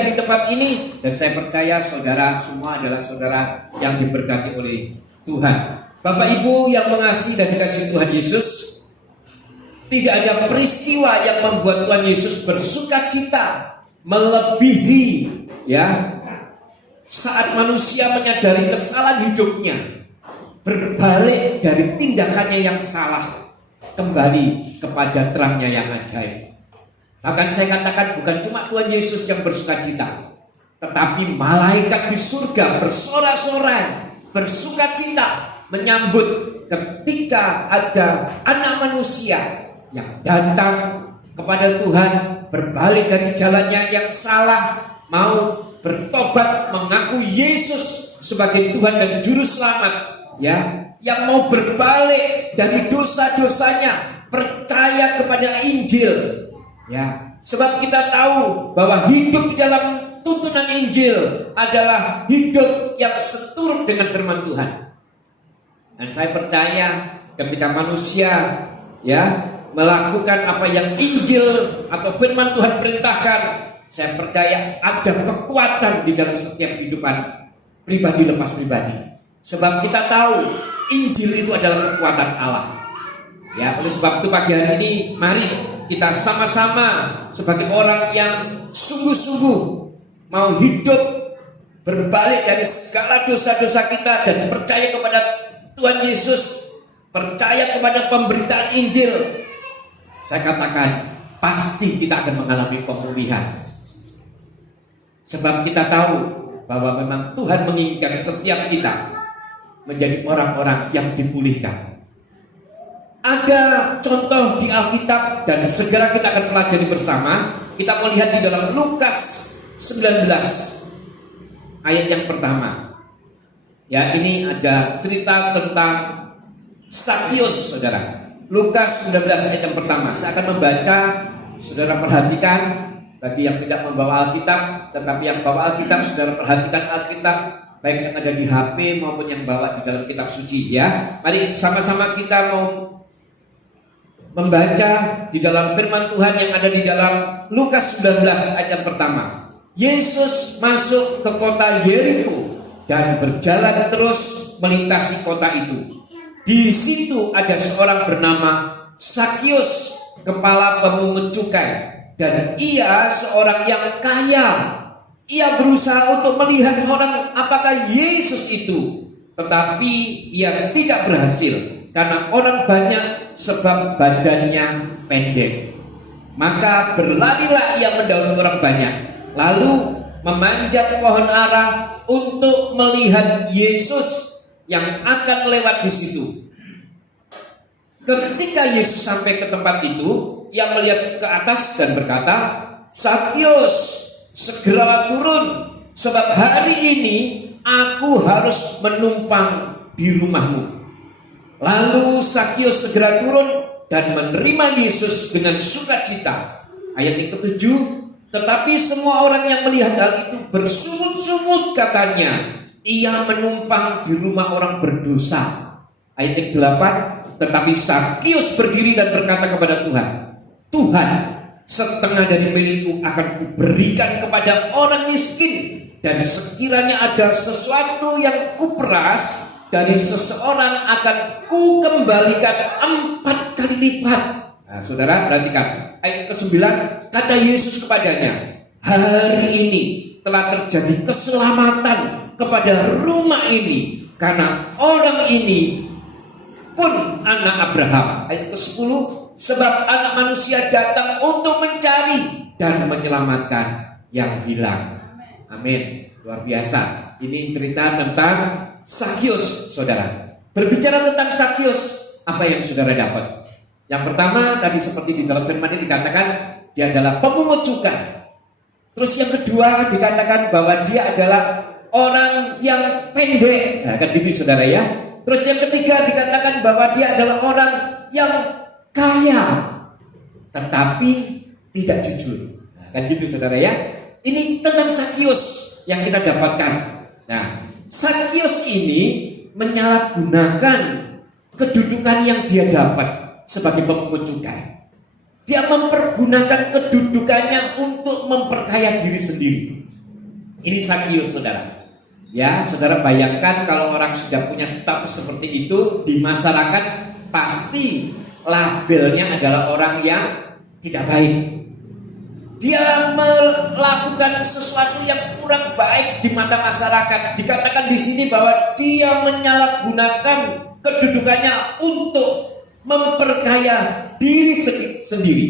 di tempat ini, dan saya percaya saudara semua adalah saudara yang diberkati oleh Tuhan. Bapak Ibu yang mengasihi dan dikasihi Tuhan Yesus, tidak ada peristiwa yang membuat Tuhan Yesus bersuka cita melebihi saat manusia menyadari kesalahan hidupnya, berbalik dari tindakannya yang salah, kembali kepada terangnya yang ajaib. Bahkan saya katakan bukan cuma Tuhan Yesus yang bersuka cita, tetapi malaikat di surga bersorak-sorai, bersuka cita menyambut ketika ada anak manusia yang datang kepada Tuhan, berbalik dari jalannya yang salah, mau bertobat, mengaku Yesus sebagai Tuhan dan Juru Selamat, yang mau berbalik dari dosa-dosanya, percaya kepada Injil. Sebab kita tahu bahwa hidup di dalam tuntunan Injil adalah hidup yang seturut dengan firman Tuhan. Dan saya percaya ketika manusia melakukan apa yang Injil atau firman Tuhan perintahkan, saya percaya ada kekuatan di dalam setiap kehidupan pribadi lepas pribadi. Sebab kita tahu Injil itu adalah kekuatan Allah. Oleh sebab itu pagi hari ini mari kita sama-sama sebagai orang yang sungguh-sungguh mau hidup berbalik dari segala dosa-dosa kita dan percaya kepada Tuhan Yesus, percaya kepada pemberitaan Injil. Saya katakan pasti kita akan mengalami pemulihan. Sebab kita tahu bahwa memang Tuhan menginginkan setiap kita menjadi orang-orang yang dipulihkan. Ada contoh di Alkitab dan segera kita akan pelajari bersama. Kita mau lihat di dalam Lukas 19 ayat yang pertama. Ini ada cerita tentang Sakius, saudara. Lukas 19 ayat yang pertama. Saya akan membaca, saudara perhatikan. Bagi yang tidak membawa Alkitab, tetapi yang bawa Alkitab, saudara perhatikan Alkitab, baik yang ada di HP maupun yang bawa di dalam kitab suci. Mari sama-sama kita mau membaca di dalam firman Tuhan yang ada di dalam Lukas 19 ayat yang pertama. Yesus masuk ke kota Yeriko dan berjalan terus melintasi kota itu. Di situ ada seorang bernama Sakius, kepala pemungut cukai, dan ia seorang yang kaya. Ia berusaha untuk melihat orang apakah Yesus itu, tetapi ia tidak berhasil karena orang banyak, sebab badannya pendek. Maka berlarilah ia mendahului orang banyak, lalu memanjat pohon ara untuk melihat Yesus yang akan lewat di situ. Ketika Yesus sampai ke tempat itu, ia melihat ke atas dan berkata, "Sakius, segera turun, sebab hari ini aku harus menumpang di rumahmu." Lalu Sakius segera turun dan menerima Yesus dengan sukacita. Ayat yang ke-7, tetapi semua orang yang melihat hal itu bersungut-sungut, katanya, ia menumpang di rumah orang berdosa. Ayat yang ke-8, tetapi Sakius berdiri dan berkata kepada Tuhan, "Tuhan, setengah dari milikku akan kuberikan kepada orang miskin, dan sekiranya ada sesuatu yang kuperas dari seseorang akan kukembalikan 4 kali lipat." Saudara perhatikan ayat ke-9, kata Yesus kepadanya, "Hari ini telah terjadi keselamatan kepada rumah ini, karena orang ini pun anak Abraham." Ayat ke-10, sebab anak manusia datang untuk mencari dan menyelamatkan yang hilang. Amin. Luar biasa. Ini cerita tentang Sakius, saudara. Berbicara tentang Sakius, apa yang saudara dapat? Yang pertama, tadi seperti di dalam firman ini dikatakan, dia adalah pemungut cukai. Terus yang kedua dikatakan bahwa dia adalah orang yang pendek. Kan gitu saudara ya. Terus yang ketiga dikatakan bahwa dia adalah orang yang kaya, tetapi tidak jujur. Kan gitu saudara ya. Ini tentang Sakius yang kita dapatkan. Nah, Sakius ini menyalahgunakan kedudukan yang dia dapat sebagai pemungut cukai. Dia mempergunakan kedudukannya untuk memperkaya diri sendiri. Ini Sakyus, saudara. Ya, saudara bayangkan kalau orang sudah punya status seperti itu di masyarakat, pasti labelnya adalah orang yang tidak baik. Dia melakukan sesuatu yang kurang baik di mata masyarakat. Dikatakan di sini bahwa dia menyalahgunakan kedudukannya untuk memperkaya diri sendiri.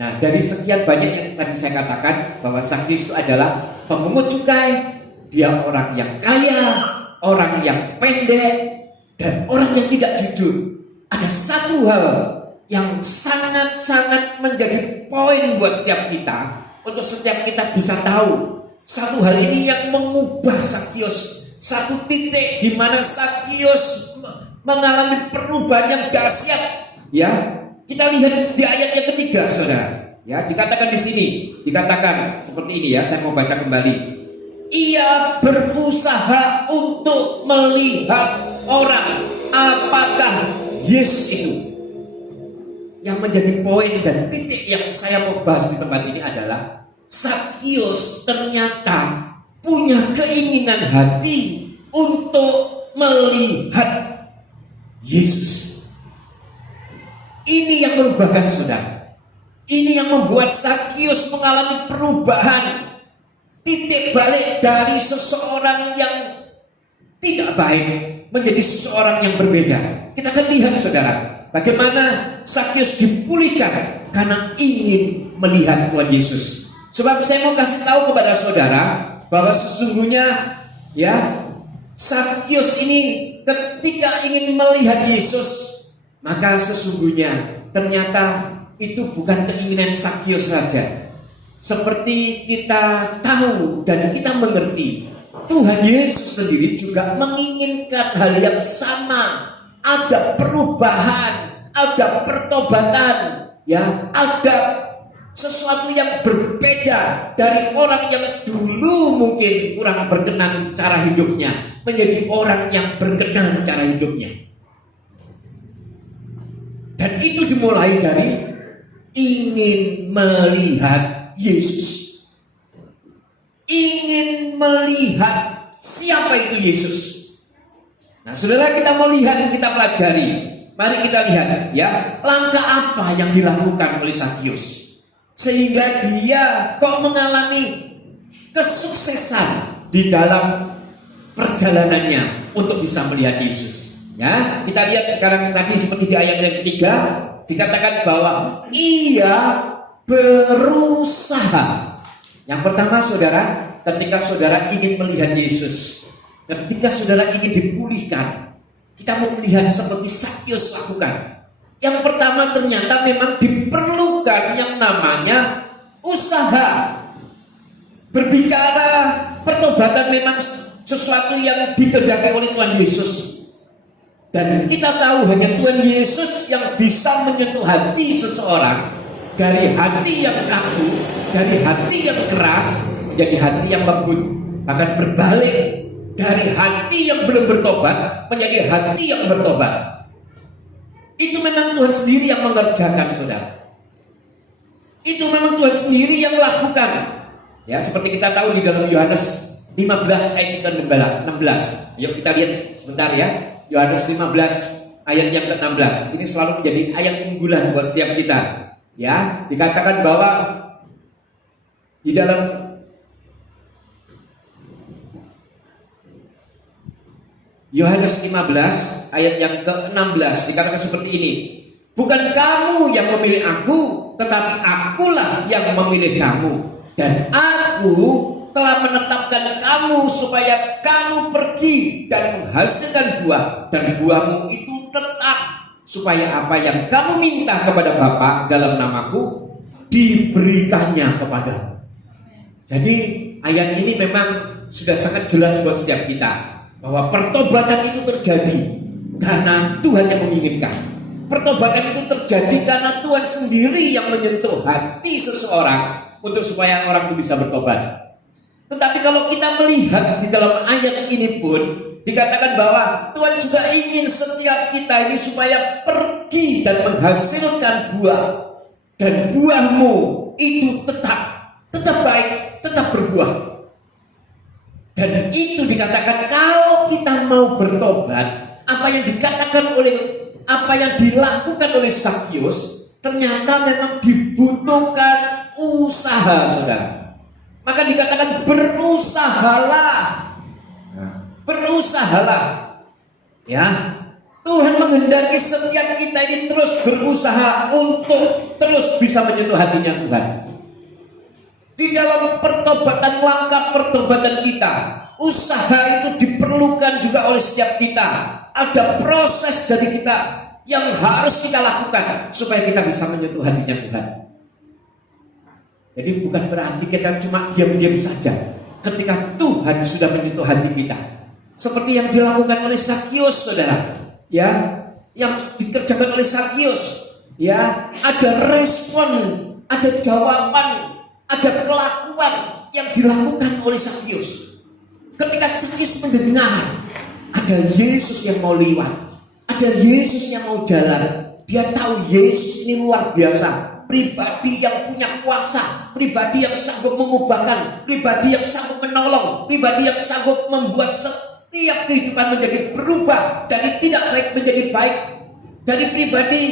Nah, dari sekian banyak yang tadi saya katakan bahwa Sakyus itu adalah pemungut cukai, dia orang yang kaya, orang yang pendek, dan orang yang tidak jujur. Ada satu hal yang sangat-sangat menjadi poin buat setiap kita, untuk setiap kita bisa tahu. Satu hal ini yang mengubah Sakyus, satu titik di mana Sakyus mengalami perubahan yang dahsyat. Ya, kita lihat di ayat yang ketiga, saudara. Ya, dikatakan di sini, dikatakan seperti ini ya. Saya mau baca kembali. Ia berusaha untuk melihat orang apakah Yesus itu. Yang menjadi poin dan titik yang saya mau bahas di tempat ini adalah Sakyus ternyata punya keinginan hati untuk melihat Yesus. Ini yang merubahkan, saudara. Ini yang membuat Sakyus mengalami perubahan. Titik balik dari seseorang yang tidak baik menjadi seseorang yang berbeda. Kita akan lihat, saudara, bagaimana Sakyus dipulihkan karena ingin melihat Tuhan Yesus. Sebab saya mau kasih tahu kepada saudara bahwa sesungguhnya ya, Sakyus ini ketika ingin melihat Yesus, maka sesungguhnya ternyata itu bukan keinginan Sakyus saja. Seperti kita tahu dan kita mengerti, Tuhan Yesus sendiri juga menginginkan hal yang sama. Ada perubahan, ada pertobatan, ya, ada sesuatu yang berbeda dari orang yang dulu mungkin kurang berkenan cara hidupnya menjadi orang yang berkenan cara hidupnya. Dan itu dimulai dari ingin melihat Yesus. Ingin melihat siapa itu Yesus. Nah, saudara, kita mau lihat, kita pelajari. Mari kita lihat ya, langkah apa yang dilakukan oleh Sakyus sehingga dia kok mengalami kesuksesan di dalam perjalanannya untuk bisa melihat Yesus. Ya, kita lihat sekarang tadi seperti di ayat yang ketiga dikatakan bahwa ia berusaha. Yang pertama, saudara, ketika saudara ingin melihat Yesus, ketika saudara ingin dipulihkan, kita mau melihat seperti Sakyus lakukan. Yang pertama, ternyata memang diperlukan yang namanya usaha. Berbicara pertobatan memang sesuatu yang dikehendaki oleh Tuhan Yesus. Dan kita tahu hanya Tuhan Yesus yang bisa menyentuh hati seseorang dari hati yang kaku, dari hati yang keras menjadi hati yang lembut, bahkan berbalik dari hati yang belum bertobat menjadi hati yang bertobat. Itu memang Tuhan sendiri yang mengerjakan, saudara. Itu memang Tuhan sendiri yang lakukan. Ya, seperti kita tahu di dalam Yohanes 15 ayat yang ke-16. Yuk kita lihat sebentar ya. Yohanes 15 ayat yang ke-16. Ini selalu menjadi ayat unggulan buat setiap kita. Ya, dikatakan bahwa di dalam Yohanes 15 ayat yang ke-16 dikatakan seperti ini. Bukan kamu yang memilih aku, tetapi akulah yang memilih kamu. Dan aku telah menetapkan kamu supaya kamu pergi dan menghasilkan buah. Dan buahmu itu tetap, supaya apa yang kamu minta kepada Bapa dalam namaku diberikannya kepadamu. Jadi ayat ini memang sudah sangat jelas buat setiap kita bahwa pertobatan itu terjadi karena Tuhan yang menginginkan. Pertobatan itu terjadi karena Tuhan sendiri yang menyentuh hati seseorang untuk supaya orang itu bisa bertobat. Tetapi kalau kita melihat di dalam ayat ini pun dikatakan bahwa Tuhan juga ingin setiap kita ini supaya pergi dan menghasilkan buah. Dan buahmu itu tetap baik, tetap berbuah. berbuah. Dan itu dikatakan kalau kita mau bertobat, apa yang dilakukan oleh Zakius ternyata memang dibutuhkan usaha, saudara. Maka dikatakan berusahalah. Berusahalah. Ya. Tuhan menghendaki setiap kita ini terus berusaha untuk terus bisa menyentuh hatinya Tuhan. Di dalam pertobatan, langkah pertobatan kita, usaha itu diperlukan juga oleh setiap kita. Ada proses dari kita yang harus kita lakukan supaya kita bisa menyentuh hatinya Tuhan. Jadi bukan berarti kita cuma diam-diam saja ketika Tuhan sudah menyentuh hati kita. Seperti yang dilakukan oleh Zakius, saudara. Ya, yang dikerjakan oleh Zakius. Ya, ada respon, ada jawaban, ada kelakuan yang dilakukan oleh Zakius. Ketika Zakius mendengar ada Yesus yang mau lewat, ada Yesus yang mau jalan, dia tahu Yesus ini luar biasa, pribadi yang punya kuasa, pribadi yang sanggup mengubahkan, pribadi yang sanggup menolong, pribadi yang sanggup membuat setiap kehidupan menjadi berubah dari tidak baik menjadi baik. Dari pribadi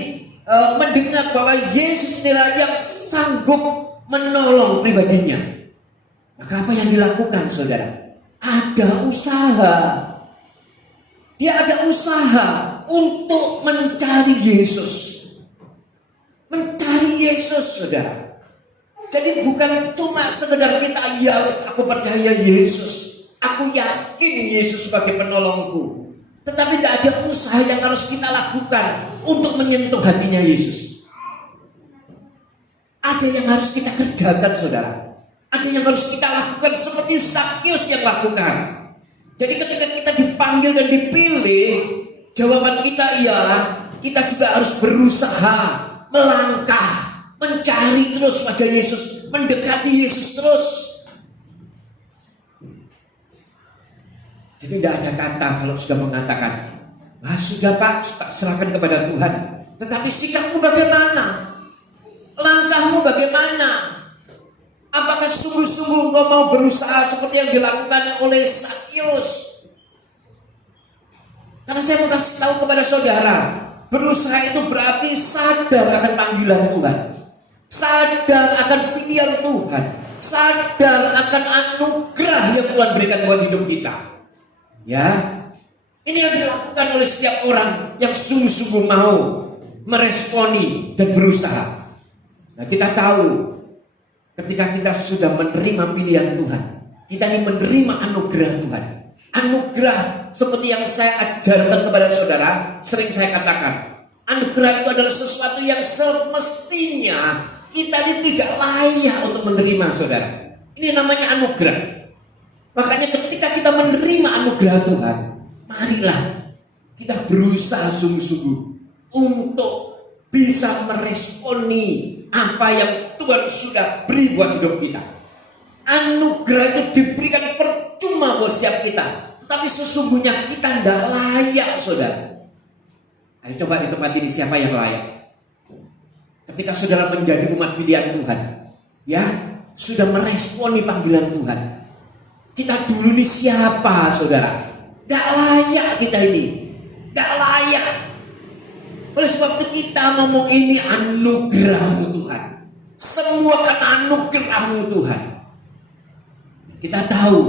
mendengar bahwa Yesus inilah yang sanggup menolong pribadinya. Maka apa yang dilakukan, saudara? Ada usaha. Dia ada usaha untuk mencari Yesus. Mencari Yesus, saudara. Jadi bukan cuma sekedar kita, ya aku percaya Yesus, aku yakin Yesus sebagai penolongku. Tetapi tidak ada usaha yang harus kita lakukan untuk menyentuh hatinya Yesus. Ada yang harus kita kerjakan, saudara. Ada yang harus kita lakukan seperti Zakius yang lakukan. Jadi ketika kita dipanggil dan dipilih, jawaban kita ialah kita juga harus berusaha, melangkah, mencari terus wajah Yesus, mendekati Yesus terus. Jadi tidak ada kata kalau sudah mengatakan, sudah Pak, serahkan kepada Tuhan. Tetapi sikapmu bagaimana? Langkahmu bagaimana? Apakah sungguh-sungguh engkau mau berusaha seperti yang dilakukan oleh Zakius? Karena saya mau kasih tahu kepada saudara, berusaha itu berarti sadar akan panggilan Tuhan, sadar akan pilihan Tuhan, sadar akan anugerah yang Tuhan berikan buat hidup kita. Ya, ini yang dilakukan oleh setiap orang yang sungguh-sungguh mau meresponi dan berusaha. Nah, kita tahu ketika kita sudah menerima pilihan Tuhan, kita ini menerima anugerah Tuhan. Anugerah seperti yang saya ajarkan kepada saudara, sering saya katakan, anugerah itu adalah sesuatu yang semestinya kita ini tidak layak untuk menerima, saudara. Ini namanya anugerah. Makanya ketika kita menerima anugerah Tuhan, marilah kita berusaha sungguh-sungguh untuk bisa meresponi apa yang Tuhan sudah beri buat hidup kita. Anugerah itu diberikan percuma buat setiap kita, tetapi sesungguhnya kita tidak layak, saudara. Ayo coba di tempat ini siapa yang layak? Ketika saudara menjadi umat pilihan Tuhan, ya, sudah meresponi panggilan Tuhan. Kita dulu ini siapa, saudara? Tidak layak kita ini, tidak layak. Oleh sebab itu kita ngomong ini anugerah-Mu Tuhan. Semua karena anugerah-Mu Tuhan. Kita tahu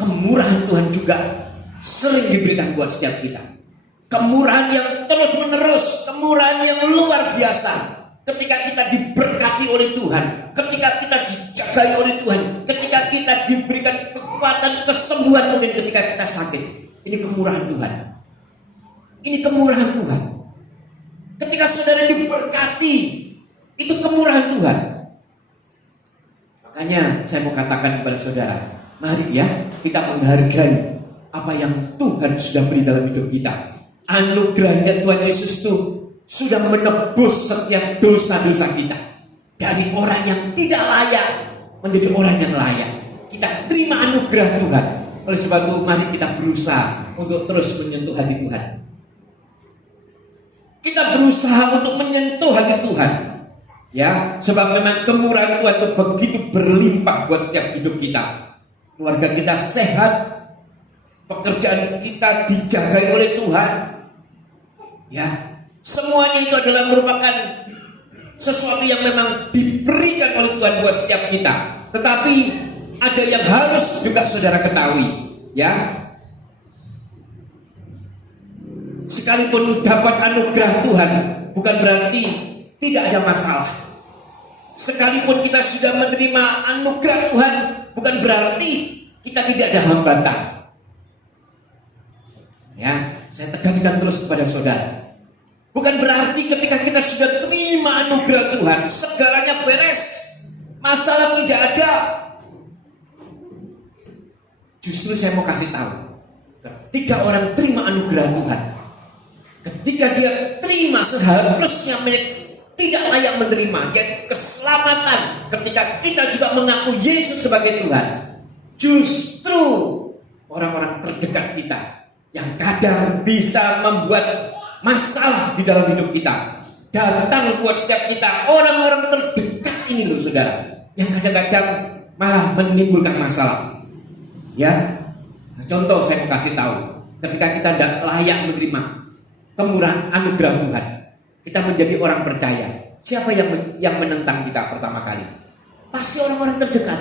kemurahan Tuhan juga sering diberikan buat setiap kita. Kemurahan yang terus menerus, kemurahan yang luar biasa. Ketika kita diberkati oleh Tuhan, ketika kita dijagai oleh Tuhan, ketika kita diberikan kekuatan, kesembuhan mungkin ketika kita sakit. Ini kemurahan Tuhan. Ini kemurahan Tuhan. Ketika saudara diberkati, itu kemurahan Tuhan. Makanya saya mau katakan kepada saudara, mari ya kita menghargai apa yang Tuhan sudah beri dalam hidup kita. Anugerahnya Tuhan Yesus itu sudah menebus setiap dosa-dosa kita. Dari orang yang tidak layak menjadi orang yang layak. Kita terima anugerah Tuhan. Oleh sebab itu mari kita berusaha untuk terus menyentuh hati Tuhan. Kita berusaha untuk menyentuh hati Tuhan. Ya, sebab memang kemurahan Tuhan itu begitu berlimpah buat setiap hidup kita. Keluarga kita sehat, pekerjaan kita dijaga oleh Tuhan. Ya, semuanya itu adalah merupakan sesuatu yang memang diberikan oleh Tuhan buat setiap kita. Tetapi ada yang harus juga saudara ketahui, ya. Sekalipun dapat anugerah Tuhan, bukan berarti tidak ada masalah. Sekalipun kita sudah menerima anugerah Tuhan, bukan berarti kita tidak ada hambatan. Ya, saya tegaskan terus kepada saudara. Bukan berarti ketika kita sudah terima anugerah Tuhan, segalanya beres, masalah tidak ada. Justru saya mau kasih tahu, ketika orang terima anugerah Tuhan, ketika dia terima seharusnya tidak layak menerima, yaitu keselamatan, ketika kita juga mengaku Yesus sebagai Tuhan, justru orang-orang terdekat kita yang kadang bisa membuat masalah di dalam hidup kita datang buat setiap kita, orang-orang terdekat ini loh saudara, yang kadang-kadang malah menimbulkan masalah. Ya, contoh saya mau kasih tahu, ketika kita tidak layak menerima kemurahan anugerah Tuhan, kita menjadi orang percaya. Siapa yang menentang kita pertama kali? Pasti orang-orang terdekat,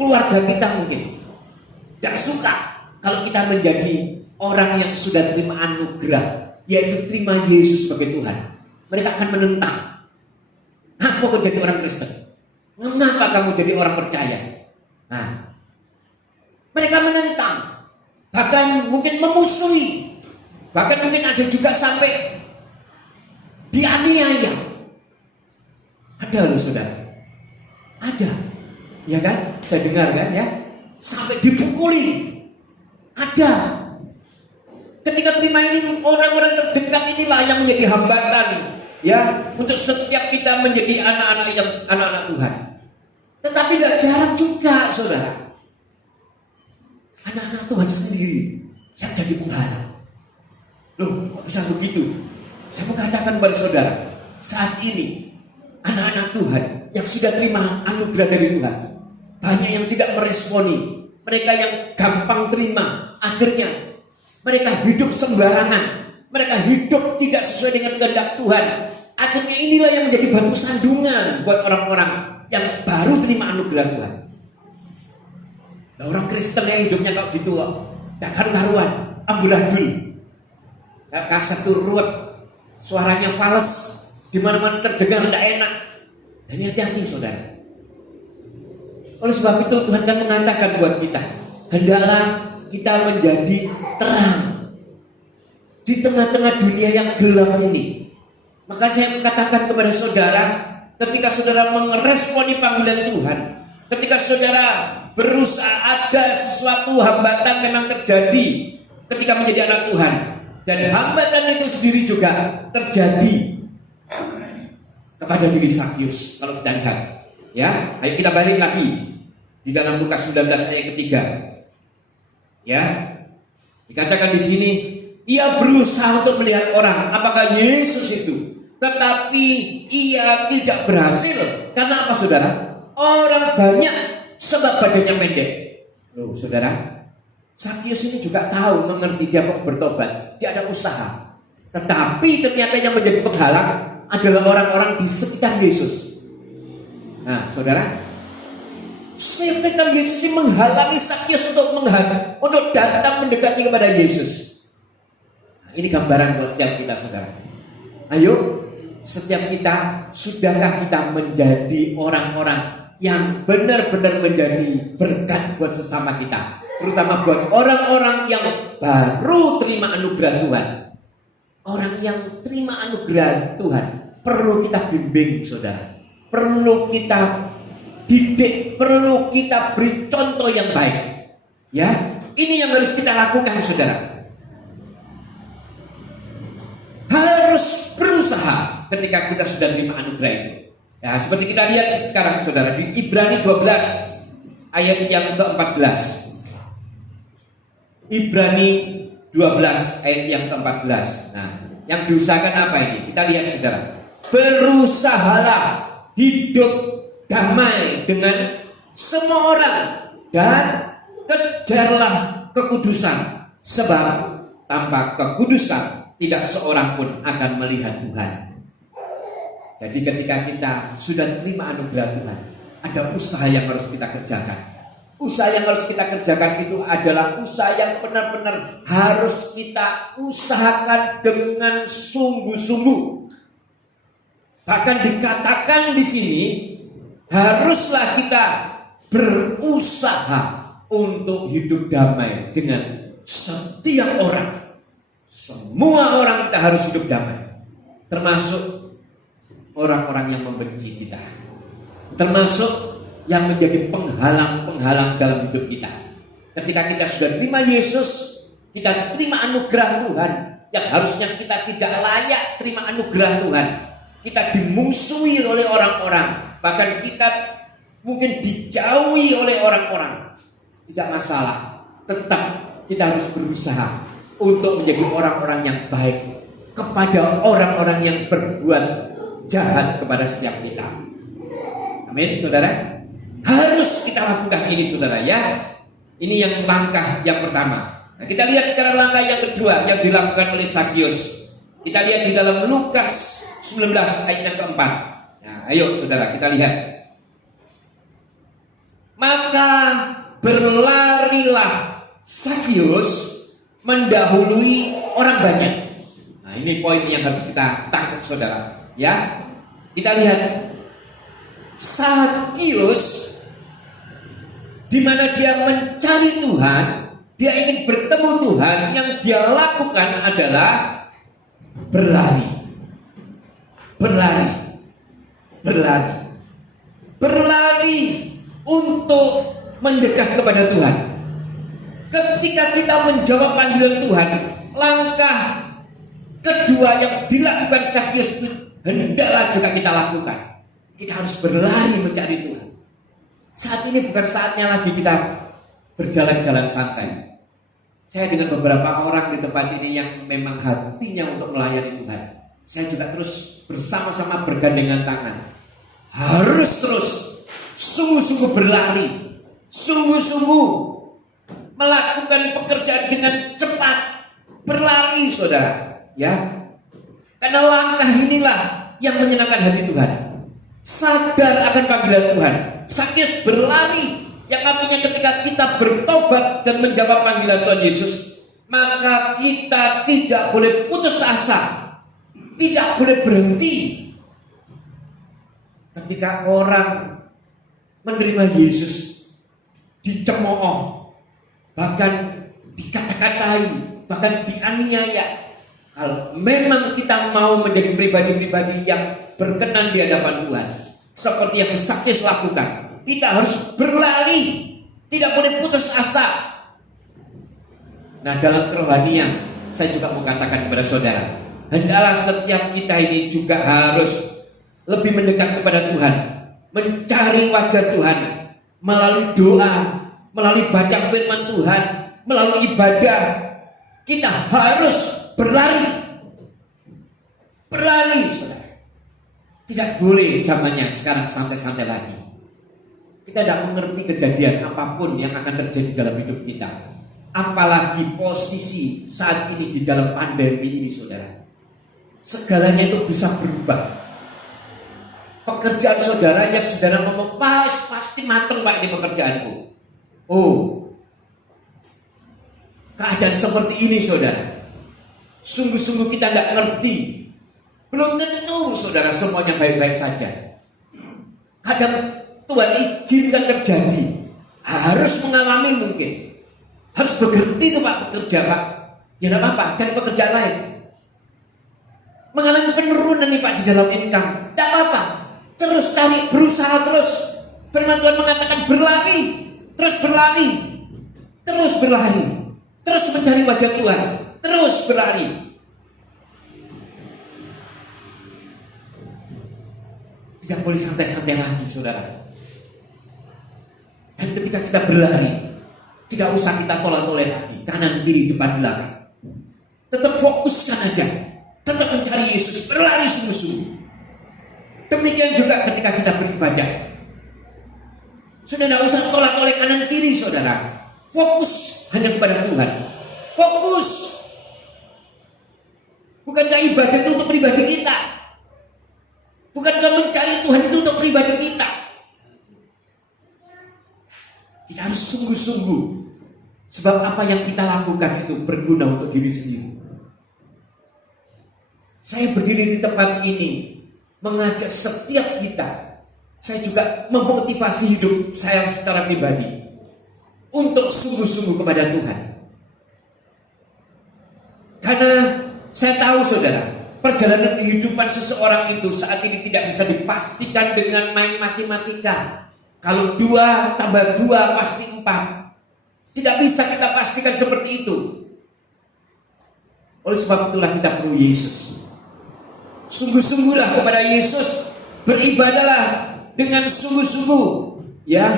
keluarga kita mungkin. Tidak suka kalau kita menjadi orang yang sudah terima anugerah, yaitu terima Yesus sebagai Tuhan. Mereka akan menentang. Apa kau jadi orang Kristen? Mengapa kamu jadi orang percaya? Nah, mereka menentang, bahkan mungkin memusuhi, bahkan mungkin ada juga sampai dianiaya. Ada loh saudara, ada, ya kan? Saya dengar kan ya, sampai dipukuli, ada. Ketika terima ini, orang-orang terdekat inilah yang menjadi hambatan, ya, untuk setiap kita menjadi anak-anak Tuhan. Tetapi tidak jarang juga saudara, anak-anak Tuhan sendiri yang jadi penghalang. Loh, kok bisa begitu? Saya mau katakan kepada saudara, saat ini anak-anak Tuhan yang sudah terima anugerah dari Tuhan, banyak yang tidak meresponi. Mereka yang gampang terima, akhirnya mereka hidup sembarangan, mereka hidup tidak sesuai dengan kehendak Tuhan. Akhirnya inilah yang menjadi batu sandungan buat orang-orang yang baru terima anugerah Tuhan. Nah, orang Kristen yang hidupnya kok gitu kok, gak karu-karuan, amburadul, gak kasar tuh ruwet, suaranya fals, di mana-mana terdengar tidak enak. Dan hati-hati saudara. Oleh sebab itu Tuhan kan mengatakan buat kita, hendaklah kita menjadi terang di tengah-tengah dunia yang gelap ini. Maka saya katakan kepada saudara, ketika saudara meresponi panggilan Tuhan, ketika saudara berusaha, ada sesuatu hambatan memang terjadi ketika menjadi anak Tuhan, dan hambatan itu sendiri juga terjadi kepada diri Sakyus. Kalau kita lihat, ya, ayo kita balik lagi di dalam Lukas 19 ayat ketiga, ya, dikatakan di sini, ia berusaha untuk melihat orang apakah Yesus itu, tetapi ia tidak berhasil. Karena apa saudara? Orang banyak, sebab badannya pendek. Loh saudara, Sakyus ini juga tahu, mengerti, dia mau bertobat, dia ada usaha. Tetapi ternyata yang menjadi penghalang adalah orang-orang di sekitar Yesus. Nah saudara, sekitar Yesus ini menghalangi Sakyus untuk datang mendekati kepada Yesus. Nah, ini gambaran buat setiap kita saudara. Ayo, setiap kita, sudahkah kita menjadi orang-orang yang benar-benar menjadi berkat buat sesama kita, terutama buat orang-orang yang baru terima anugerah Tuhan. Orang yang terima anugerah Tuhan perlu kita bimbing saudara, perlu kita didik, perlu kita beri contoh yang baik. Ya, ini yang harus kita lakukan saudara. Harus berusaha ketika kita sudah terima anugerah itu. Ya, seperti kita lihat sekarang saudara di Ibrani 12 ayat yang ke-14. Ibrani 12 ayat yang ke-14. Nah, yang diusahakan apa ini? Kita lihat saudara. Berusahalah hidup damai dengan semua orang, dan kejarlah kekudusan, sebab tanpa kekudusan tidak seorang pun akan melihat Tuhan. Jadi ketika kita sudah terima anugerah Tuhan, ada usaha yang harus kita kerjakan. Usaha yang harus kita kerjakan itu adalah usaha yang benar-benar harus kita usahakan dengan sungguh-sungguh. Bahkan dikatakan di sini, haruslah kita berusaha untuk hidup damai dengan setiap orang. Semua orang kita harus hidup damai, termasuk orang-orang yang membenci kita, termasuk yang menjadi penghalang-penghalang dalam hidup kita. Ketika kita sudah terima Yesus, kita terima anugerah Tuhan, yang harusnya kita tidak layak terima anugerah Tuhan. Kita dimusuhi oleh orang-orang, bahkan kita mungkin dijauhi oleh orang-orang. Tidak masalah, tetap kita harus berusaha untuk menjadi orang-orang yang baik kepada orang-orang yang berbuat jahat kepada setiap kita. Amin, saudara. Harus kita lakukan ini, saudara, ya. Ini yang langkah yang pertama. Nah, kita lihat sekarang langkah yang kedua yang dilakukan oleh Zakius. Kita lihat di dalam Lukas 19 ayat yang keempat. Nah, ayo saudara, kita lihat. Maka berlarilah Zakius mendahului orang banyak. Nah, ini poin yang harus kita tangkap, saudara, ya. Kita lihat Zakius, di mana dia mencari Tuhan, dia ingin bertemu Tuhan. Yang dia lakukan adalah berlari untuk mendekat kepada Tuhan. Ketika kita menjawab panggilan Tuhan, langkah kedua yang dilakukan Zakius itu hendaklah juga kita lakukan. Kita harus berlari mencari Tuhan. Saat ini bukan saatnya lagi kita berjalan-jalan santai. Saya dengan beberapa orang di tempat ini yang memang hatinya untuk melayani Tuhan, saya juga terus bersama-sama bergandengan tangan. Harus terus sungguh-sungguh berlari, sungguh-sungguh melakukan pekerjaan dengan cepat, berlari, saudara, ya. Karena langkah inilah yang menyenangkan hati Tuhan. Sadar akan panggilan Tuhan, Zakius berlari, yang artinya ketika kita bertobat dan menjawab panggilan Tuhan Yesus, maka kita tidak boleh putus asa, tidak boleh berhenti. Ketika orang menerima Yesus, dicemooh, bahkan dikata-katai, bahkan dianiaya. Kalau memang kita mau menjadi pribadi-pribadi yang berkenan di hadapan Tuhan, seperti yang Zakius lakukan, kita harus berlari, tidak boleh putus asa. Nah, dalam kerohanian, saya juga mau katakan kepada saudara, hendaklah setiap kita ini juga harus lebih mendekat kepada Tuhan, mencari wajah Tuhan melalui doa, melalui baca firman Tuhan, melalui ibadah. Kita harus berlari, saudara. Tidak boleh zamannya sekarang santai-santai lagi. Kita tidak mengerti kejadian apapun yang akan terjadi dalam hidup kita, apalagi posisi saat ini di dalam pandemi ini, saudara. Segalanya itu bisa berubah. Pekerjaan saudara yang saudara ngomong pasti mateng pak ini pekerjaanku. Oh, keadaan seperti ini, saudara. Sungguh-sungguh kita tidak ngerti. Belum tentu saudara semuanya baik-baik saja. Kadang Tuhan izinkan terjadi, harus mengalami mungkin, harus berhenti tuh pak bekerja pak. Ya tidak apa-apa, cari pekerjaan lain. Mengalami penurunan nih pak di dalam income, tidak apa-apa. Terus cari, berusaha terus. Firman Tuhan mengatakan berlari, terus berlari, terus berlari, terus mencari wajah Tuhan, terus berlari. Tidak boleh santai-santai lagi, saudara. Dan ketika kita berlari, tidak usah kita tolak-tolak lagi, kanan kiri depan belakang. Tetap fokuskan aja, tetap mencari Yesus, berlari sungguh-sungguh. Demikian juga ketika kita beribadah. Sudah tidak usah tolak-tolak kanan kiri, saudara. Fokus hanya kepada Tuhan. Fokus. Bukankah ibadah itu untuk pribadi kita? Bukankah mencari Tuhan itu untuk pribadi kita? Kita harus sungguh-sungguh. Sebab apa yang kita lakukan itu berguna untuk diri sendiri. Saya berdiri di tempat ini mengajak setiap kita. Saya juga memotivasi hidup saya secara pribadi untuk sungguh-sungguh kepada Tuhan. Karena saya tahu, saudara, perjalanan kehidupan seseorang itu saat ini tidak bisa dipastikan dengan main matematika. Kalau 2 tambah 2 pasti 4. Tidak bisa kita pastikan seperti itu. Oleh sebab itulah kita perlu Yesus. Sungguh-sungguhlah kepada Yesus, beribadahlah dengan sungguh-sungguh, ya.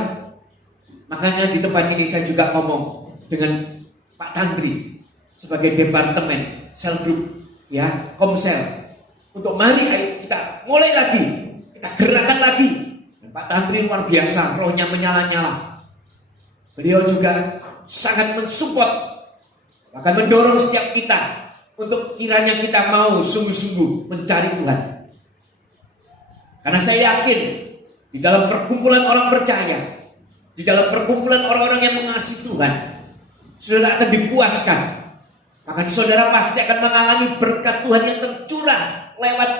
Makanya di tempat ini saya juga ngomong dengan Pak Tantri sebagai departemen sel group, ya, komsel, untuk mari ayo kita mulai lagi, kita gerakan lagi. Dan Pak Tantri luar biasa, rohnya menyala-nyala. Beliau juga sangat mensupport, bahkan mendorong setiap kita untuk kiranya kita mau sungguh-sungguh mencari Tuhan. Karena saya yakin di dalam perkumpulan orang percaya, di dalam perkumpulan orang-orang yang mengasihi Tuhan, saudara akan dipuaskan. Maka saudara pasti akan mengalami berkat Tuhan yang tercurah lewat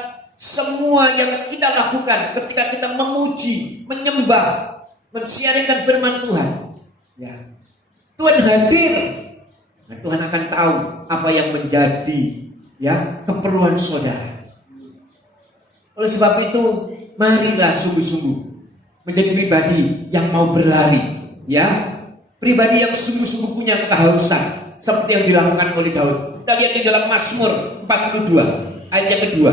semua yang kita lakukan ketika kita memuji, menyembah, mensiarkan firman Tuhan. Ya, Tuhan hadir. Dan Tuhan akan tahu apa yang menjadi, ya, keperluan saudara. Oleh sebab itu, marilah sungguh-sungguh menjadi pribadi yang mau berlari, ya, pribadi yang sungguh-sungguh punya kehausan seperti yang dilakukan oleh Daud. Kita lihat di dalam Mazmur 42 ayat yang kedua.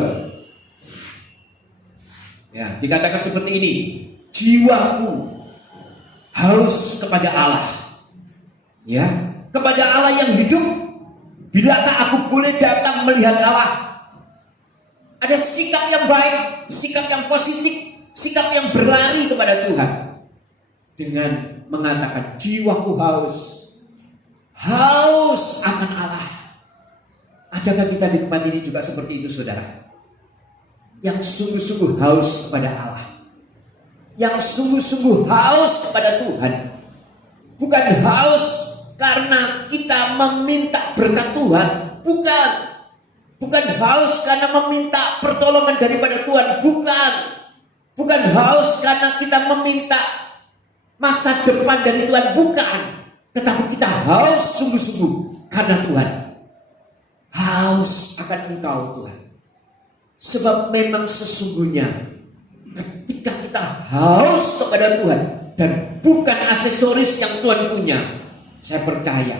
Ya, dikatakan seperti ini, jiwaku haus kepada Allah, ya, kepada Allah yang hidup. Bilakah aku boleh datang melihat Allah? Ada sikap yang baik, sikap yang positif, sikap yang berlari kepada Tuhan dengan mengatakan jiwaku haus akan Allah. Adakah kita di tempat ini juga seperti itu, saudara? Yang sungguh-sungguh haus kepada Allah, yang sungguh-sungguh haus kepada Tuhan, bukan haus karena kita meminta berkat Tuhan, bukan haus karena meminta pertolongan daripada Tuhan, bukan haus karena kita meminta masa depan dari Tuhan, bukan, tetapi kita haus sungguh-sungguh karena Tuhan, haus akan Engkau Tuhan. Sebab memang sesungguhnya ketika kita haus kepada Tuhan dan bukan aksesoris yang Tuhan punya, saya percaya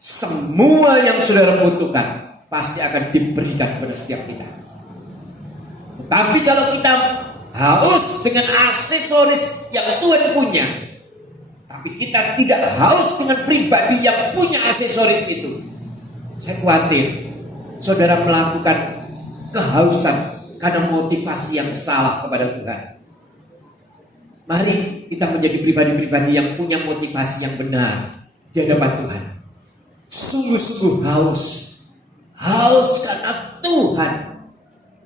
semua yang saudara butuhkan pasti akan diberikan kepada setiap kita. Tetapi kalau kita haus dengan aksesoris yang Tuhan punya, tapi kita tidak haus dengan pribadi yang punya aksesoris itu, saya khawatir saudara melakukan kehausan karena motivasi yang salah kepada Tuhan. Mari kita menjadi pribadi-pribadi yang punya motivasi yang benar di hadapan Tuhan. Sungguh-sungguh haus karena Tuhan,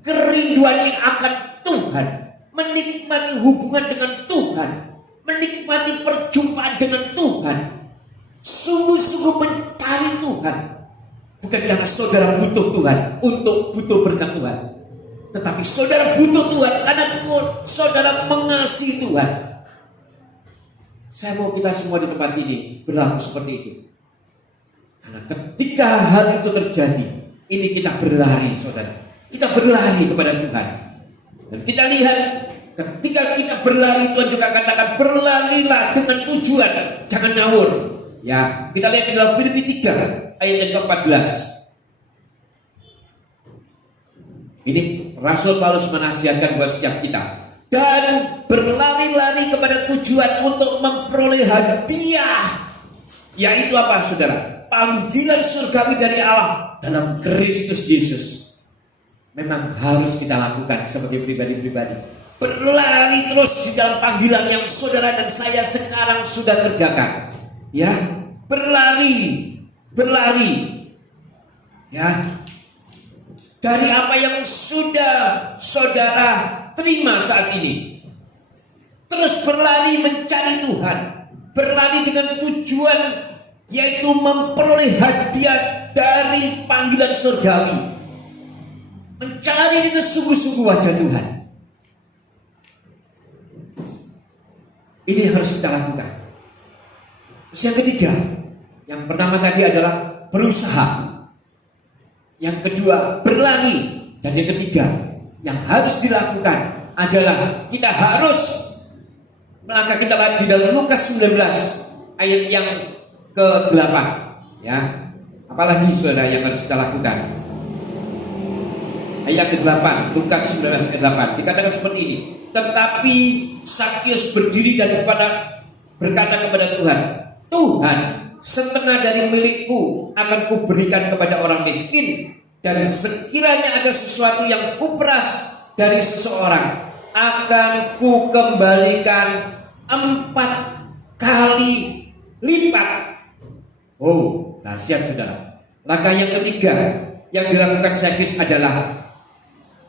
kerinduan yang akan Tuhan, menikmati hubungan dengan Tuhan, menikmati perjumpaan dengan Tuhan, sungguh-sungguh mencari Tuhan. Bukan karena saudara butuh Tuhan untuk butuh berkat Tuhan, tetapi saudara butuh Tuhan karena saudara mengasihi Tuhan. Saya mau kita semua di tempat ini berlaku seperti itu. Karena ketika hal itu terjadi, ini kita berlari, saudara. Kita berlari kepada Tuhan. Dan kita lihat ketika kita berlari, Tuhan juga katakan berlarilah dengan tujuan, jangan ngawur. Ya, kita lihat di dalam Filipi 3 ayat yang ke-14. Ini Rasul Paulus menasihatkan buat setiap kita, dan berlari-lari kepada tujuan untuk memperoleh hadiah, yaitu apa, saudara? Panggilan surgawi dari Allah dalam Kristus Yesus. memang harus kita lakukan sebagai pribadi-pribadi. Berlari terus di dalam panggilan yang saudara dan saya sekarang sudah kerjakan. Ya, berlari. Ya, dari apa yang sudah saudara terima saat ini. Terus berlari mencari Tuhan. Berlari dengan tujuan yaitu memperoleh hadiah dari panggilan surgawi. Mencari dengan sungguh-sungguh wajah Tuhan. Ini harus kita lakukan. Terus yang ketiga, yang pertama tadi adalah berusaha. Yang kedua, berlari. Dan yang ketiga, yang harus dilakukan adalah kita harus melangkah. Kita lagi dalam Lukas 19 ayat yang ke-8. Ya, apalagi saudara yang harus kita lakukan? Ayat ke-8, Lukas 19 ayat 8 dikatakan seperti ini. Tetapi Zakius berdiri dan berkata kepada Tuhan, Tuhan, setengah dari milikku akan kuberikan kepada orang miskin, dan sekiranya ada sesuatu yang kuperas dari seseorang, akan kukembalikan 4 kali lipat. Oh, dahsyat saudara. Langkah yang ketiga yang dilakukan Zakius adalah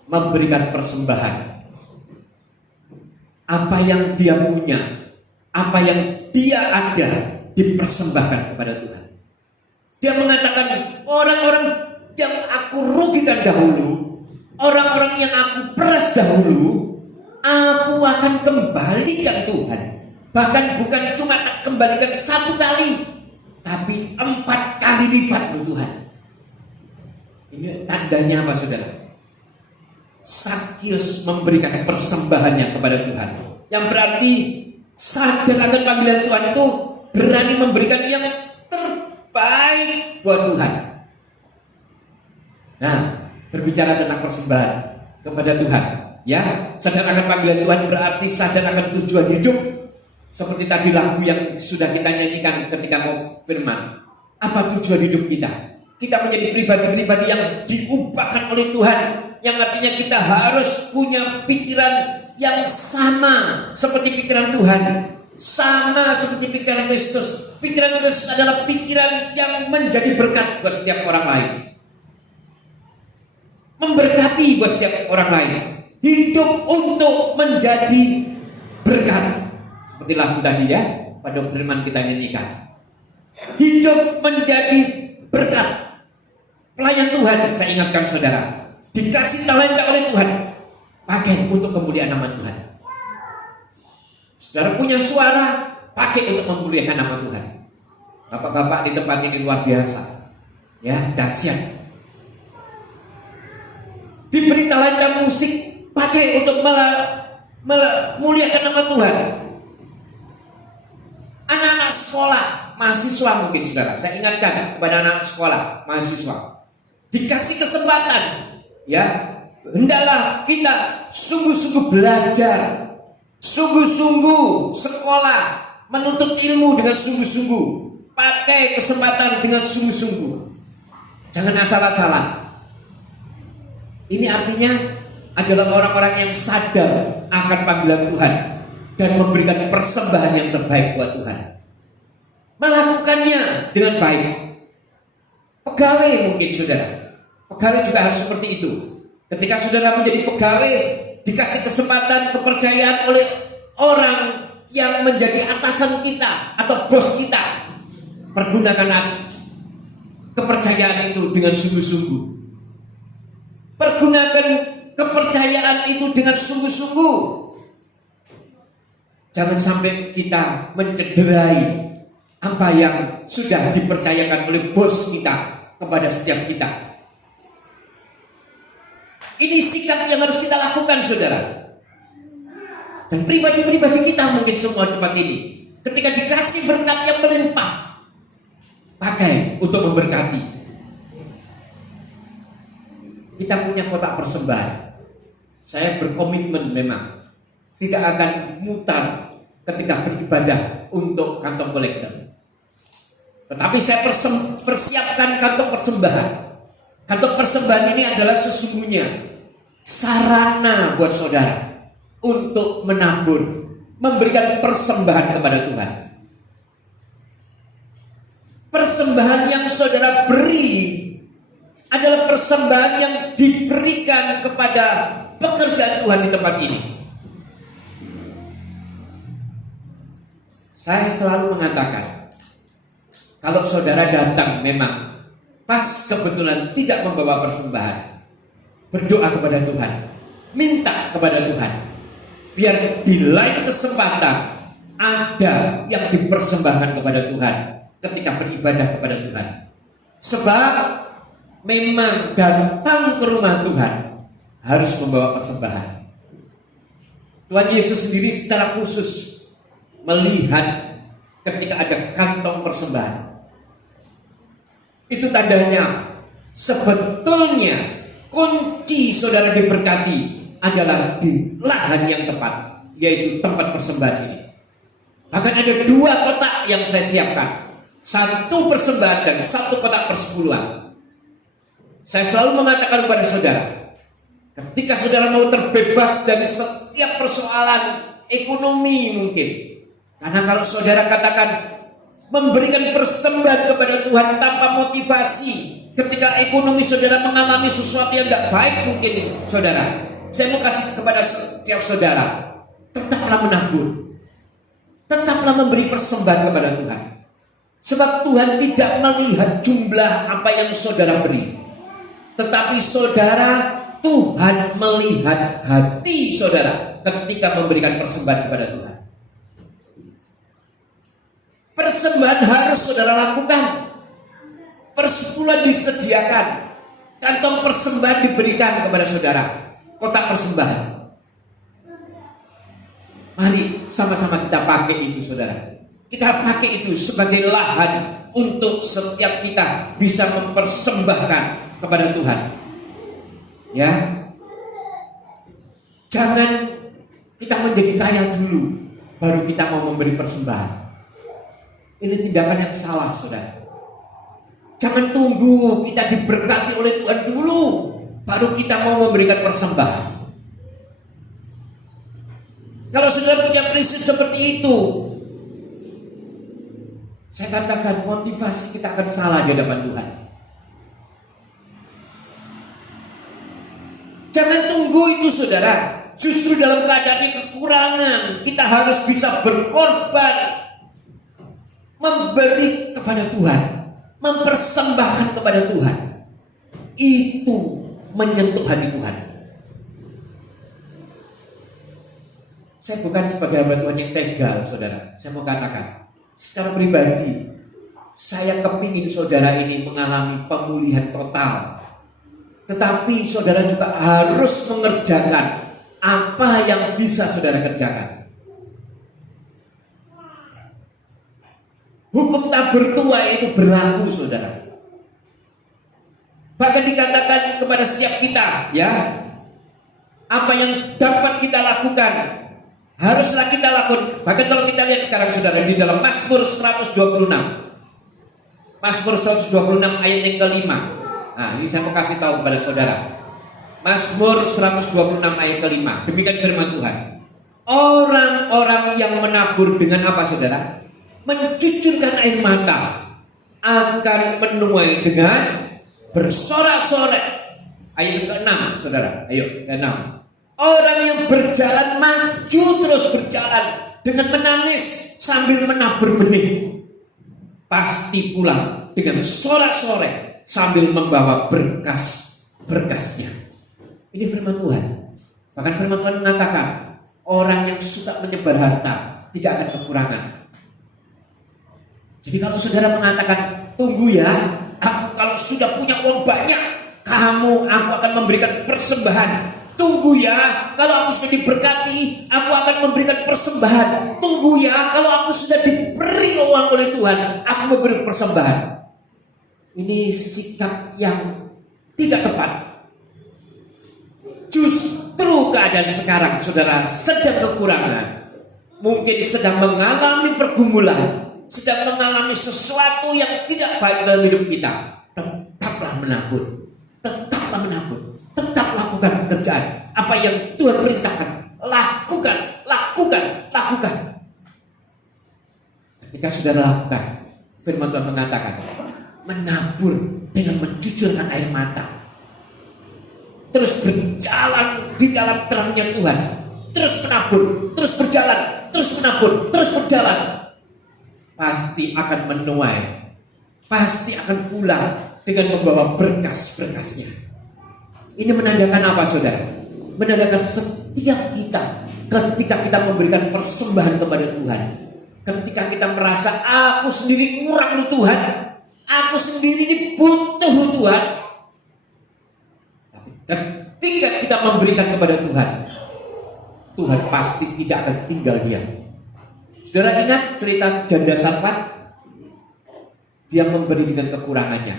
memberikan persembahan. Apa yang dia punya, apa yang dia ada, dipersembahkan kepada Tuhan. Dia mengatakan, orang-orang yang aku rugikan dahulu, orang-orang yang aku peras dahulu, aku akan kembalikan Tuhan. Bahkan bukan cuma kembalikan 1 kali, tapi 4 kali lipat loh Tuhan. Ini tandanya apa saudara? Zakius memberikan persembahannya kepada Tuhan. Yang berarti sadar akan panggilan Tuhan itu, berani memberikan yang terbaik buat Tuhan. Nah, berbicara tentang persembahan kepada Tuhan, ya, sadar akan panggilan Tuhan berarti sadar akan tujuan hidup. Seperti tadi lagu yang sudah kita nyanyikan ketika mau firman. Apa tujuan hidup kita? Kita menjadi pribadi-pribadi yang diubahkan oleh Tuhan, yang artinya kita harus punya pikiran yang sama seperti pikiran Tuhan, sama seperti pikiran Kristus. Pikiran Kristus adalah pikiran yang menjadi berkat buat setiap orang lain, memberkati buat setiap orang lain, hidup untuk menjadi berkat. Seperti lagu tadi ya, pada firman kita nyanyikan, hidup menjadi berkat. Pelayan Tuhan, saya ingatkan saudara, dikasih talenta oleh Tuhan, pakai untuk kemuliaan nama Tuhan. Saudara punya suara, pakai untuk memuliakan nama Tuhan. Bapak-bapak di tempat ini luar biasa, ya, dahsyat. Diberi talenta musik, pakai untuk memuliakan nama Tuhan. Anak-anak sekolah, mahasiswa mungkin saudara, saya ingatkan kepada anak sekolah, mahasiswa, dikasih kesempatan, ya, hendaklah kita sungguh-sungguh belajar, sungguh-sungguh sekolah, menuntut ilmu dengan sungguh-sungguh, pakai kesempatan dengan sungguh-sungguh, jangan asal-asalan. Ini artinya adalah orang-orang yang sadar akan panggilan Tuhan dan memberikan persembahan yang terbaik buat Tuhan, melakukannya dengan baik. Pegawai mungkin saudara, pegawai juga harus seperti itu. Ketika saudara menjadi pegawai, dikasih kesempatan, kepercayaan oleh orang yang menjadi atasan kita atau bos kita, pergunakan kepercayaan itu dengan sungguh-sungguh. Pergunakan kepercayaan itu dengan sungguh-sungguh. Jangan sampai kita mencederai apa yang sudah dipercayakan oleh bos kita kepada setiap kita. Ini sikap yang harus kita lakukan saudara. Dan pribadi-pribadi kita mungkin semua tempat ini, ketika dikasih berkat yang melimpah, pakai untuk memberkati. Kita punya kotak persembahan. Saya berkomitmen memang tidak akan mutar ketika beribadah untuk kantong kolektor. Tetapi saya persiapkan kantong persembahan. Kantong persembahan ini adalah sesungguhnya sarana buat saudara untuk menabur, memberikan persembahan kepada Tuhan. Persembahan yang saudara beri adalah persembahan yang diberikan kepada pekerjaan Tuhan di tempat ini. Saya selalu mengatakan, kalau saudara datang memang pas kebetulan tidak membawa persembahan, berdoa kepada Tuhan, minta kepada Tuhan, biar di lain kesempatan ada yang dipersembahkan kepada Tuhan ketika beribadah kepada Tuhan. Sebab memang datang ke rumah Tuhan harus membawa persembahan. Tuhan Yesus sendiri secara khusus melihat ketika ada kantong persembahan. Itu tandanya sebetulnya kunci saudara diberkati adalah di lahan yang tepat, yaitu tempat persembahan ini. Bahkan ada 2 kotak yang saya siapkan, 1 persembahan dan 1 kotak persepuluhan. Saya selalu mengatakan kepada saudara, ketika saudara mau terbebas dari setiap persoalan ekonomi mungkin, karena kalau saudara katakan memberikan persembahan kepada Tuhan tanpa motivasi, ketika ekonomi saudara mengalami sesuatu yang tidak baik mungkin, saudara, saya mau kasih kepada setiap saudara, tetaplah menabur, tetaplah memberi persembahan kepada Tuhan. Sebab Tuhan tidak melihat jumlah apa yang saudara beri, tetapi saudara, Tuhan melihat hati saudara ketika memberikan persembahan kepada Tuhan. Persembahan harus saudara lakukan. Persepuluhan disediakan, kantong persembahan diberikan kepada saudara, kotak persembahan. Mari sama-sama kita pakai itu, saudara. Kita pakai itu sebagai lahan untuk setiap kita bisa mempersembahkan kepada Tuhan. Ya, jangan kita menjadi kaya dulu, baru kita mau memberi persembahan. Ini tindakan yang salah, saudara. Jangan tunggu kita diberkati oleh Tuhan dulu, baru kita mau memberikan persembahan. Kalau saudara punya prinsip seperti itu, saya katakan motivasi kita akan salah di hadapan Tuhan. Jangan tunggu itu, saudara. Justru dalam keadaan kekurangan, kita harus bisa berkorban, memberi kepada Tuhan, mempersembahkan kepada Tuhan. Itu menyentuh hati Tuhan. Saya bukan sebagai hamba Tuhan yang tegal, saudara. Saya mau katakan, secara pribadi, saya kepingin saudara ini mengalami pemulihan total. Tetapi saudara juga harus mengerjakan apa yang bisa saudara kerjakan. Hukum tabur tuai itu berlaku, saudara. Bahkan dikatakan kepada setiap kita, ya, apa yang dapat kita lakukan, haruslah kita lakukan. Bahkan kalau kita lihat sekarang, saudara, di dalam Mazmur 126, Mazmur 126 ayat yang kelima. Nah, ini saya mau kasih tahu kepada saudara. Mazmur 126 ayat kelima. Demikian firman Tuhan. Orang-orang yang menabur dengan apa, saudara? Mencucurkan air mata akan menuai dengan bersorak-sorai. Ayat ke-6, saudara. Ayo, ke-6. Orang yang berjalan maju terus berjalan dengan menangis sambil menabur benih, pasti pulang dengan sorak-sorai sambil membawa berkas-berkasnya. Ini firman Tuhan. Bahkan firman Tuhan mengatakan, orang yang suka menyebar harta tidak akan kekurangan. Jadi kalau saudara mengatakan, tunggu ya, aku kalau sudah punya uang banyak, aku akan memberikan persembahan. Tunggu ya, kalau aku sudah diberkati, aku akan memberikan persembahan. Tunggu ya, kalau aku sudah diberi uang oleh Tuhan, aku memberi persembahan. Ini sikap yang tidak tepat. Justru keadaan sekarang, saudara, sedang kekurangan, mungkin sedang mengalami pergumulan, sedang mengalami sesuatu yang tidak baik dalam hidup kita. Tetaplah menabur, tetaplah menabur. tetap lakukan pekerjaan apa yang Tuhan perintahkan. Lakukan, lakukan, lakukan. Ketika saudara lakukan, firman Tuhan mengatakan, menabur dengan mencucurkan air mata, terus berjalan di dalam terangnya Tuhan, terus menabur, terus berjalan, terus menabur, terus berjalan, pasti akan menuai, pasti akan pulang dengan membawa berkas-berkasnya. Ini menandakan apa, saudara? Menandakan setiap kita, ketika kita memberikan persembahan kepada Tuhan, ketika kita merasa aku sendiri kurang lu Tuhan, aku sendiri ini butuh lu Tuhan, tapi ketika kita memberikan kepada Tuhan, Tuhan pasti tidak akan tinggal diam. Saudara ingat cerita janda Sarfat? Dia memberi dengan kekurangannya,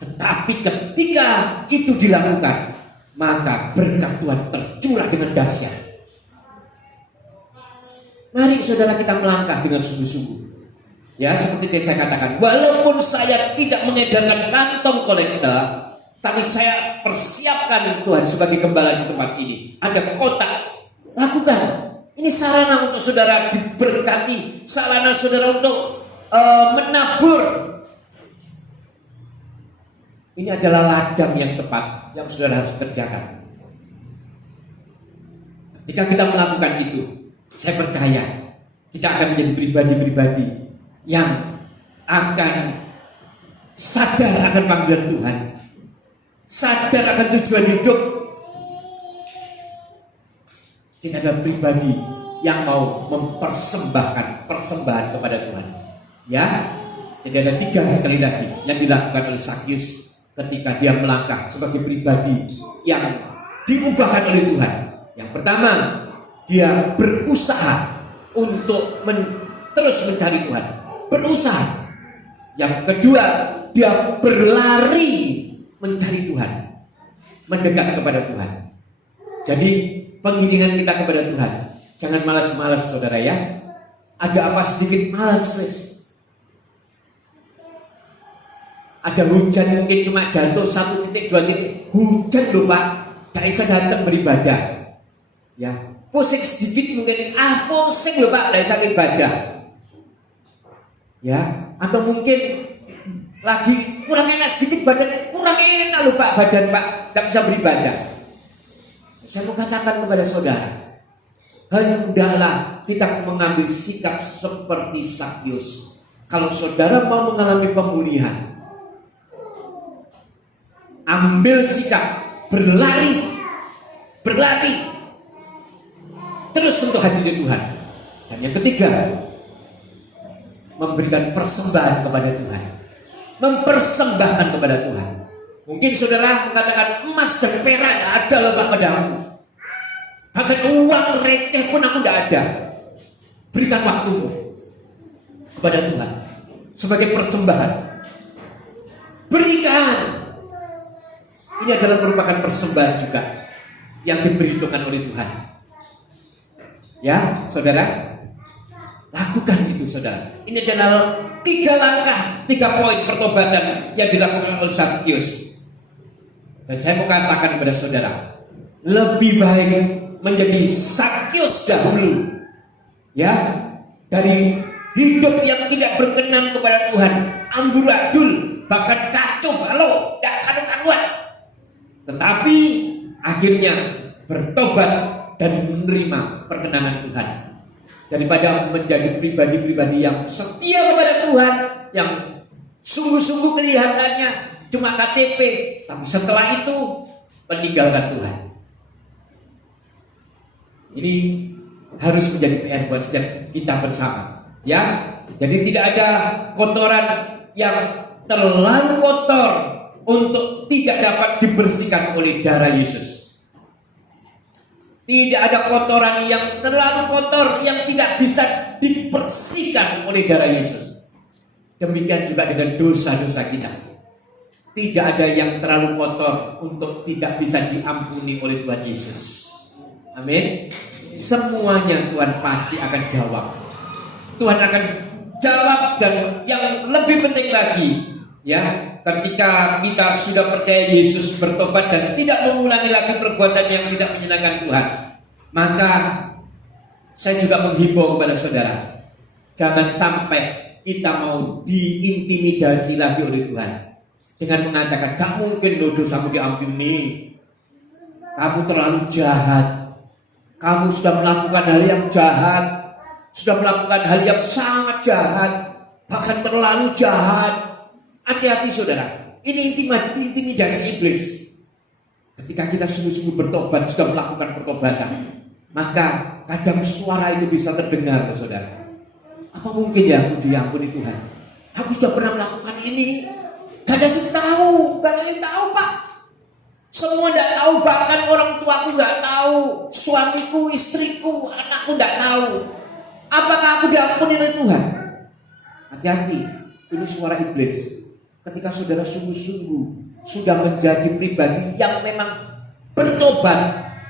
tetapi ketika itu dilakukan, maka berkat Tuhan tercurah dengan dahsyat. Mari saudara kita melangkah dengan sungguh-sungguh. Ya, seperti yang saya katakan, walaupun saya tidak mengedarkan kantong kolekta, tapi saya persiapkan Tuhan sebagai gembala di tempat ini. Ada kotak, lakukan. Ini sarana untuk saudara diberkati, sarana saudara untuk menabur. Ini adalah ladang yang tepat yang saudara harus kerjakan. Ketika kita melakukan itu, saya percaya kita akan menjadi pribadi-pribadi yang akan sadar akan panggilan Tuhan, sadar akan tujuan hidup. Kita adalah pribadi yang mau mempersembahkan persembahan kepada Tuhan. Ya, jadi ada 3 sekali lagi yang dilakukan oleh Sakyus ketika dia melangkah sebagai pribadi yang diubahkan oleh Tuhan. Yang pertama, dia berusaha untuk terus mencari Tuhan, berusaha. Yang kedua, dia berlari mencari Tuhan, mendekat kepada Tuhan. Jadi pengiringan kita kepada Tuhan, jangan malas-malas saudara ya. Ada apa sedikit malas wes. Ada hujan mungkin cuma jatuh 1 titik 2 titik, hujan loh Pak, gak bisa datang beribadah. Ya, pusing sedikit mungkin, pusing loh Pak, gak bisa beribadah. Ya, atau mungkin lagi kurang enak sedikit badan, kurang enak loh Pak badan Pak, gak bisa beribadah. Saya mau katakan kepada saudara, hendaklah kita mengambil sikap seperti Sakyus. Kalau saudara mau mengalami pemulihan, ambil sikap berlari terus untuk hadirat Tuhan. Dan yang ketiga, memberikan persembahan kepada Tuhan, mempersembahkan kepada Tuhan. Mungkin saudara mengatakan, emas dan perak tidak ada loh Pak padamu, bahkan uang receh pun aku tidak ada. Berikan waktumu kepada Tuhan sebagai persembahan. Berikan. Ini adalah merupakan persembahan juga yang diperhitungkan oleh Tuhan. Ya, saudara, lakukan itu, saudara. Ini adalah 3 langkah, 3 poin pertobatan yang dilakukan oleh Sakyus. Dan saya mau katakan kepada saudara, lebih baik menjadi Sakyus dahulu, ya, dari hidup yang tidak berkenan kepada Tuhan, amburadul, bahkan kacau balau, gak karuan-karuan. Tetapi akhirnya bertobat dan menerima perkenanan Tuhan, daripada menjadi pribadi-pribadi yang setia kepada Tuhan, yang sungguh-sungguh kelihatannya cuma KTP, tapi setelah itu meninggalkan Tuhan. Ini harus menjadi PR buat setiap kita bersama, ya. Jadi tidak ada kotoran yang terlalu kotor untuk tidak dapat dibersihkan oleh darah Yesus. Tidak ada kotoran yang terlalu kotor yang tidak bisa dibersihkan oleh darah Yesus. Demikian juga dengan dosa-dosa kita. Tidak ada yang terlalu kotor untuk tidak bisa diampuni oleh Tuhan Yesus. Amin. Semuanya Tuhan pasti akan jawab. Tuhan akan jawab, dan yang lebih penting lagi, ya, ketika kita sudah percaya Yesus, bertobat dan tidak mengulangi lagi perbuatan yang tidak menyenangkan Tuhan, maka saya juga menghimbau kepada saudara, jangan sampai kita mau diintimidasi lagi oleh Tuhan dengan mengatakan, gak mungkin loh dosamu diampuni, kamu terlalu jahat, kamu sudah melakukan hal yang jahat, sudah melakukan hal yang sangat jahat, bahkan terlalu jahat. Hati-hati saudara, ini intimidasi iblis. Ketika kita sungguh-sungguh bertobat, sudah melakukan pertobatan, maka kadang suara itu bisa terdengar saudara. Apa mungkin ya aku diampuni Tuhan? Aku sudah pernah melakukan ini. Gak ada yang tahu, gak ada yang tahu Pak. Semua tidak tahu, bahkan orang tuaku gak tahu, suamiku, istriku, anakku gak tahu. Apakah aku diampuni oleh Tuhan? Hati-hati, ini suara iblis. Ketika saudara sungguh-sungguh sudah menjadi pribadi yang memang bertobat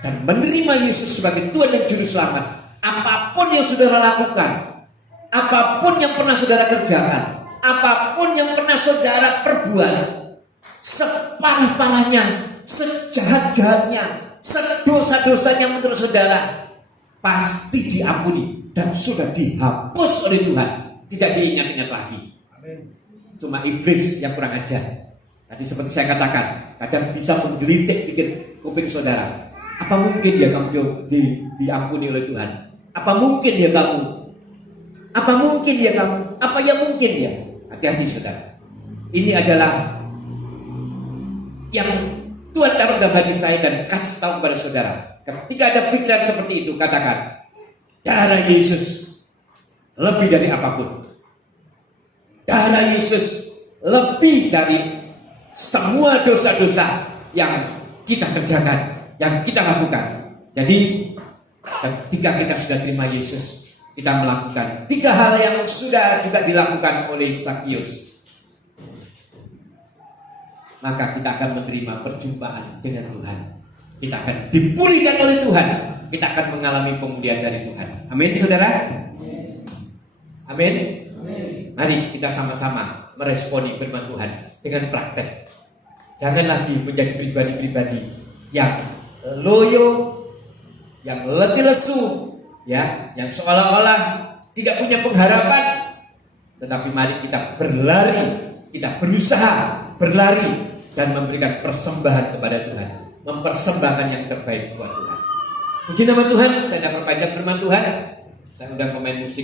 dan menerima Yesus sebagai Tuhan dan Juru Selamat, apapun yang saudara lakukan, apapun yang pernah saudara kerjakan, apapun yang pernah saudara perbuat, separah-parahnya, sejahat-jahatnya, sedosa-dosanya menurut saudara, pasti diampuni dan sudah dihapus oleh Tuhan, tidak diingat-ingat lagi. Amin. Cuma iblis yang kurang ajar. Tadi seperti saya katakan, kadang bisa menggelitik pikir kuping saudara. Apa mungkin ya kamu diampuni oleh Tuhan? Apa mungkin ya kamu? Apa mungkin ya kamu? Apa yang mungkin ya? Hati-hati saudara. Ini adalah yang Tuhan taruh dalam hati saya dan kasih tahu kepada saudara. Ketika ada pikiran seperti itu, katakan, darah Yesus lebih dari apapun. Darah Yesus lebih dari semua dosa-dosa yang kita kerjakan, yang kita lakukan. Jadi ketika kita sudah terima Yesus, kita melakukan 3 hal yang sudah juga dilakukan oleh Sakius, maka kita akan menerima perjumpaan dengan Tuhan. Kita akan dipulihkan oleh Tuhan. Kita akan mengalami pemulihan dari Tuhan. Amin saudara. Amin. Mari kita sama-sama meresponi firman Tuhan dengan praktek. Jangan lagi menjadi pribadi-pribadi yang loyo, yang letih lesu, ya, yang seolah-olah tidak punya pengharapan. Tetapi mari kita berlari, kita berusaha berlari dan memberikan persembahan kepada Tuhan, mempersembahkan yang terbaik buat Tuhan. Puji nama Tuhan. Saya tidak perpanjang firman Tuhan. Saya undang pemain musik